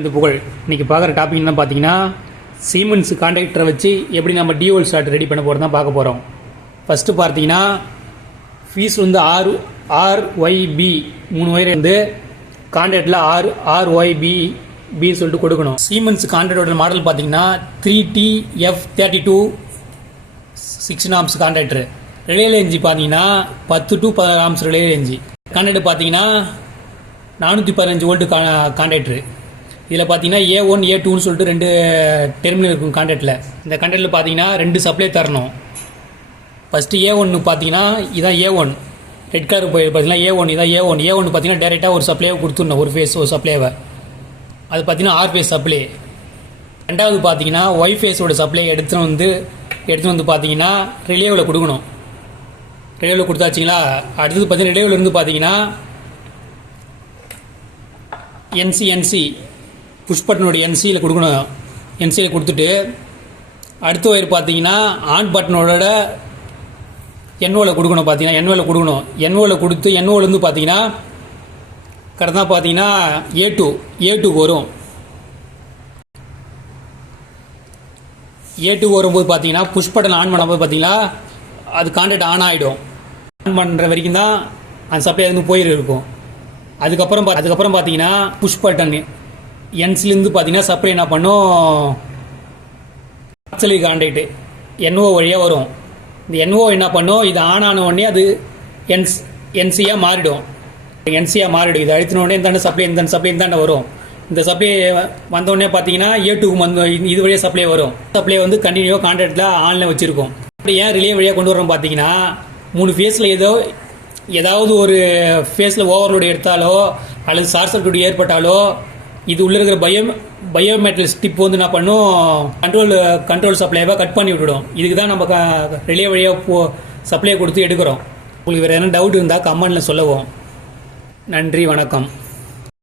இந்த புகழ் இன்றைக்கி பார்க்குற டாபிக் என்ன பார்த்தீங்கன்னா சீமென்ஸ் கான்ட்ராக்டரை வச்சு எப்படி நம்ம டிஓஎல் ஸ்டார்ட் ரெடி பண்ண போகிறது தான் பார்க்க போகிறோம். ஃபஸ்ட்டு பார்த்தீங்கன்னா ஃபீஸ் வந்து RYB 3 வயர் வந்து கான்ட்ராக்டில் RYB சொல்லிட்டு கொடுக்கணும். சீமென்ஸ் கான்ட்ராக்டோட மாடல் பார்த்தீங்கன்னா 3TF32 6 arms contractor. Relay range பார்த்தீங்கன்னா 10 to 16 amps relay range. Contractor பார்த்தீங்கன்னா 415 வோல்ட்டு கான்ட்ராக்டர். இதில் பார்த்தீங்கன்னா A1 A2ன்னு சொல்லிட்டு 2 டெர்மினல் இருக்கும் கான்ட்ராக்டில். இந்த கான்ட்ராக்டில் பார்த்தீங்கன்னா 2 சப்ளை தரணும். ஃபஸ்ட்டு A1 பார்த்தீங்கன்னா இதான் A1, ரெட் கலர் போய் பார்த்தீங்கன்னா A1 இதான் A1 பார்த்தீங்கன்னா டேரெக்டாக ஒரு சப்ளையை கொடுத்துடணும், ஒரு ஃபேஸ் ஒரு சப்ளைவை. அது பார்த்தீங்கன்னா R ஃபேஸ் சப்ளை. ரெண்டாவது பார்த்தீங்கன்னா ஒய் ஃபேஸோட சப்ளை எடுத்துகிட்டு வந்து பார்த்தீங்கன்னா ரிலேவில் கொடுக்கணும். ரிலேவில் கொடுத்தாச்சிங்களா. அடுத்தது பார்த்தீங்கன்னா ரிலேவில் இருந்து பார்த்தீங்கன்னா NC புஷ் பட்டனோட NCயில் கொடுக்கணும். NCயில் கொடுத்துட்டு அடுத்த ஒயர் பார்த்தீங்கன்னா ஆன் பட்டனோட NOவில் கொடுக்கணும். பார்த்தீங்கன்னா NOவில் கொடுக்கணும். NOவில் கொடுத்து NOவிலேருந்து பார்த்தீங்கன்னா கரெக்டாக பார்த்தீங்கன்னா A2 வரும். A2 வரும்போது பார்த்தீங்கன்னா புஷ் பட்டன் ஆன் பண்ணும்போது பார்த்தீங்கன்னா அது கான்ட்ராக்ட் ஆன் ஆகிடும். ஆன் பண்ணுற வரைக்கும் தான் அந்த சப்ளை வந்து போயிருக்கும். அதுக்கப்புறம் பார்த்தீங்கன்னா புஷ் பட்டன் NCலேருந்து பார்த்தீங்கன்னா சப்ளை என்ன பண்ணும், ஆக்சலரி கான்ட்ராக்ட் NO வழியாக வரும். இந்த NO என்ன பண்ணும், இது ஆன் ஆன உடனே அது NCயாக மாறிடும். இது அழுத்தின உடனே இந்த சப்ளை இந்தாண்ட வரும். இந்த சப்ளை வந்தோடனே பார்த்தீங்கன்னா A2 இது வழியாக சப்ளை வரும். சப்ளை வந்து கண்டினியூவாக கான்ட்ராக்டில் ஆனில் வச்சுருக்கோம். அப்படி ஏன் ரிலே வழியாக கொண்டு வரோம் பார்த்தீங்கன்னா 3 ஃபேஸில் ஏதாவது ஒரு ஃபேஸில் ஓவர்லோடு எடுத்தாலோ அல்லது ஷார்ட் சர்க்யூட் ஏற்பட்டாலோ இது உள்ளே இருக்கிற பயோமெட்ரிக் ஸ்டிப் வந்து என்ன பண்ணும், கண்ட்ரோல் சப்ளையாக கட் பண்ணி விட்டுடும். இதுக்கு தான் நம்ம ரிலே வழியாக சப்ளை கொடுத்து எடுக்கிறோம். உங்களுக்கு வேறு எதனா டவுட் இருந்தால் கமெண்டில் சொல்லவும். நன்றி, வணக்கம்.